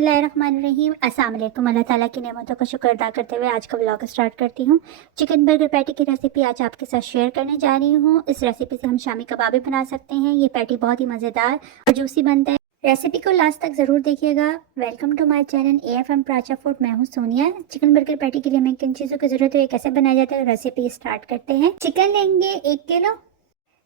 बिस्मिल्लाहिर्रहमानिर्रहीम। अस्सलाम वालेकुम। अल्लाह ताला की नेमतों का शुक्र अदा करते हुए आज का व्लॉग स्टार्ट करती हूँ। चिकन बर्गर पैटी की रेसिपी आज आपके साथ शेयर करने जा रही हूँ। इस रेसिपी से हम शामी कबाब भी बना सकते हैं। ये पैटी बहुत ही मज़ेदार और जूसी बनता है। रेसिपी को लास्ट तक ज़रूर देखिएगा। Welcome to my channel AFM प्राचा फूड। मैं हूँ सोनिया। चिकन बर्गर पैटी के लिए हमें किन चीज़ों की ज़रूरत है, कैसे बनाया जाता है, रेसिपी स्टार्ट करते हैं। चिकन लेंगे 1 किलो,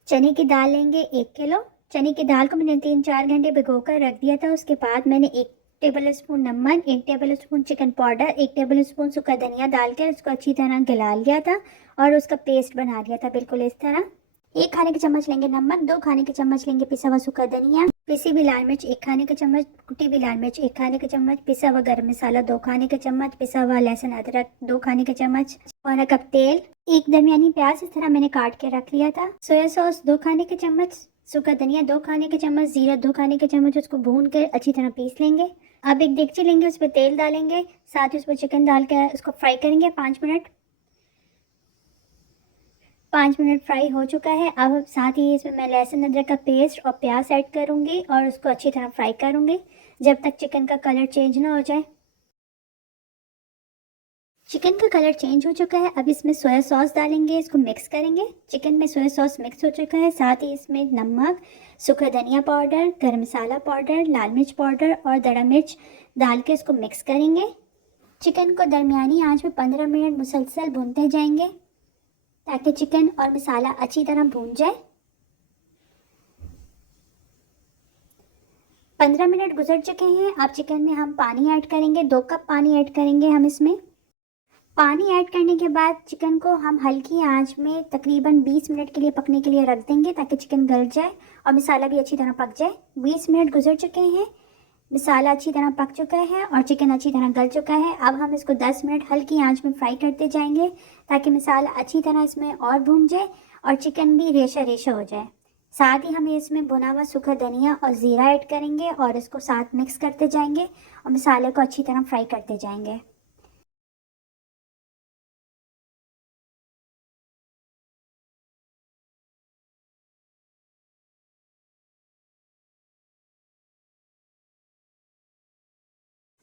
चने की दाल लेंगे 1 किलो। चने की दाल को मैंने 3-4 घंटे भिगोकर रख दिया था। उसके बाद मैंने 1 टेबल स्पून नमक, 1 table spoon chicken powder, 1 table spoon सूखा धनिया डालकर उसको अच्छी तरह गला लिया था और उसका पेस्ट बना लिया था बिल्कुल इस तरह। 1 खाने के चम्मच लेंगे नमक, 2 खाने के चम्मच लेंगे पिसा हुआ सूखा धनिया, पिसी हुई लाल मिर्च 1 खाने का चम्मच, कुटी हुई लाल मिर्च 1 खाने का चम्मच, पिसा हुआ गरम मसाला 2 खाने का चम्मच, पिसा हुआ लहसुन अदरक 2 खाने का चम्मच, 1 कप तेल, 1 दरमियानी प्याज इस तरह मैंने काट के रख लिया था, सोया सॉस 2 खाने के चम्मच, सूखा धनिया 2 खाने के चम्मच, जीरा 2 खाने के चम्मच। उसको भून कर अच्छी तरह पीस लेंगे। अब एक देगची लेंगे, उस पर तेल डालेंगे, साथ ही उस पर चिकन डाल कर उसको फ्राई करेंगे 5 मिनट। 5 मिनट फ्राई हो चुका है। अब साथ ही इसमें मैं लहसुन अदरक का पेस्ट और प्याज ऐड करूंगी और उसको अच्छी तरह फ्राई करूंगी जब तक चिकन का कलर चेंज ना हो जाए। चिकन का कलर चेंज हो चुका है। अब इसमें सोया सॉस डालेंगे, इसको मिक्स करेंगे। चिकन में सोया सॉस मिक्स हो चुका है। साथ ही इसमें नमक, सूखा धनिया पाउडर, गरम मसाला पाउडर, लाल मिर्च पाउडर और दड़ा मिर्च डाल के इसको मिक्स करेंगे। चिकन को दरमियानी आंच में 15 मिनट मुसलसल भूनते जाएंगे ताकि चिकन और मसाला अच्छी तरह भून जाए। 15 मिनट गुजर चुके हैं। अब चिकन में हम पानी ऐड करेंगे, 2 कप पानी ऐड करेंगे हम इसमें। पानी ऐड करने के बाद चिकन को हम हल्की आंच में तकरीबन 20 मिनट के लिए पकने के लिए रख देंगे ताकि चिकन गल जाए और मसाला भी अच्छी तरह पक जाए। 20 मिनट गुजर चुके हैं, मसाला अच्छी तरह पक चुका है और चिकन अच्छी तरह गल चुका है। अब हम इसको 10 मिनट हल्की आंच में फ्राई करते जाएंगे ताकि मसाला अच्छी तरह इसमें और भून जाए और चिकन भी रेशा रेशा हो जाए। साथ ही हमें इसमें भुना हुआ सूखा धनिया और ज़ीरा ऐड करेंगे और इसको साथ मिक्स करते जाएंगे और मसाले को अच्छी तरह फ्राई करते जाएंगे।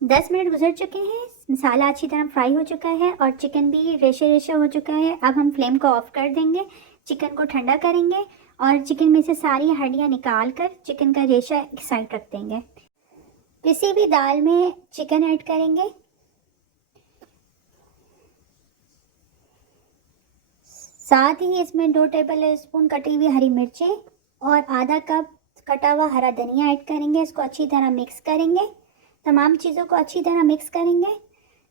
दस मिनट गुजर चुके हैं, मसाला अच्छी तरह फ्राई हो चुका है और चिकन भी रेशे रेशे हो चुका है। अब हम फ्लेम को ऑफ कर देंगे, चिकन को ठंडा करेंगे और चिकन में से सारी हड्डियां निकाल कर चिकन का रेशा एक साइड रख देंगे। किसी भी दाल में चिकन ऐड करेंगे। साथ ही इसमें 2 टेबल स्पून कटी हुई हरी मिर्चें और आधा कप कटा हुआ हरा धनिया ऐड करेंगे। इसको अच्छी तरह मिक्स करेंगे। तमाम चीज़ों को अच्छी तरह मिक्स करेंगे।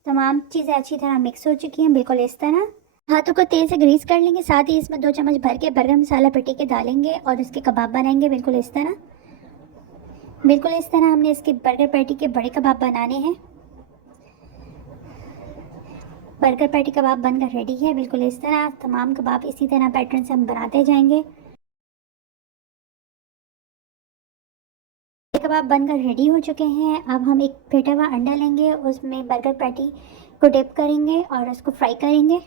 तमाम चीज़ें अच्छी तरह मिक्स हो चुकी हैं बिल्कुल इस तरह। हाथों को तेल से ग्रीस कर लेंगे। साथ ही इसमें 2 चम्मच भर के बर्गर मसाला पट्टी के डालेंगे और इसके कबाब बनाएंगे बिल्कुल इस तरह। बिल्कुल इस तरह हमने इसके बर्गर पैटी के बड़े कबाब बनाने हैं। बर्गर पैटी कबाब बनकर रेडी है बिल्कुल इस तरह। तमाम कबाब इसी तरह पैटर्न से हम बनाते जाएंगे। कबाब बनकर रेडी हो चुके हैं। अब हम एक फेटा हुआ अंडा लेंगे, उसमें बर्गर पैटी को डिप करेंगे और उसको फ्राई करेंगे।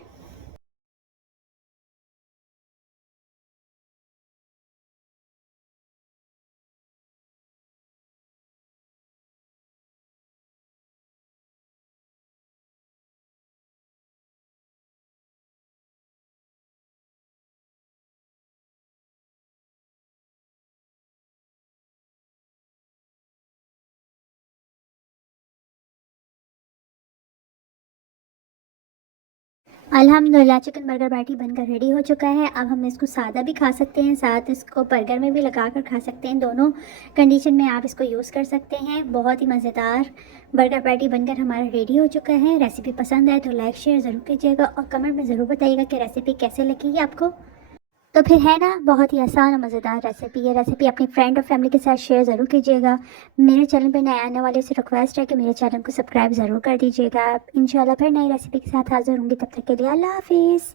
अल्हम्दुलिल्लाह चिकन बर्गर पैटी बनकर रेडी हो चुका है। अब हम इसको सादा भी खा सकते हैं, साथ इसको बर्गर में भी लगा कर खा सकते हैं। दोनों कंडीशन में आप इसको यूज़ कर सकते हैं। बहुत ही मज़ेदार बर्गर पैटी बनकर हमारा रेडी हो चुका है। रेसिपी पसंद आए तो लाइक शेयर ज़रूर कीजिएगा और कमेंट में ज़रूर बताइएगा कि रेसिपी कैसे लगी आपको। तो फिर है ना, बहुत ही आसान और मज़ेदार रेसिपी। ये रेसिपी अपनी फ्रेंड और फैमिली के साथ शेयर ज़रूर कीजिएगा। मेरे चैनल पे नए आने वाले से रिक्वेस्ट है कि मेरे चैनल को सब्सक्राइब ज़रूर कर दीजिएगा। इंशाल्लाह फिर नई रेसिपी के साथ हाज़िर होंगी। तब तक के लिए अल्लाह हाफिज़।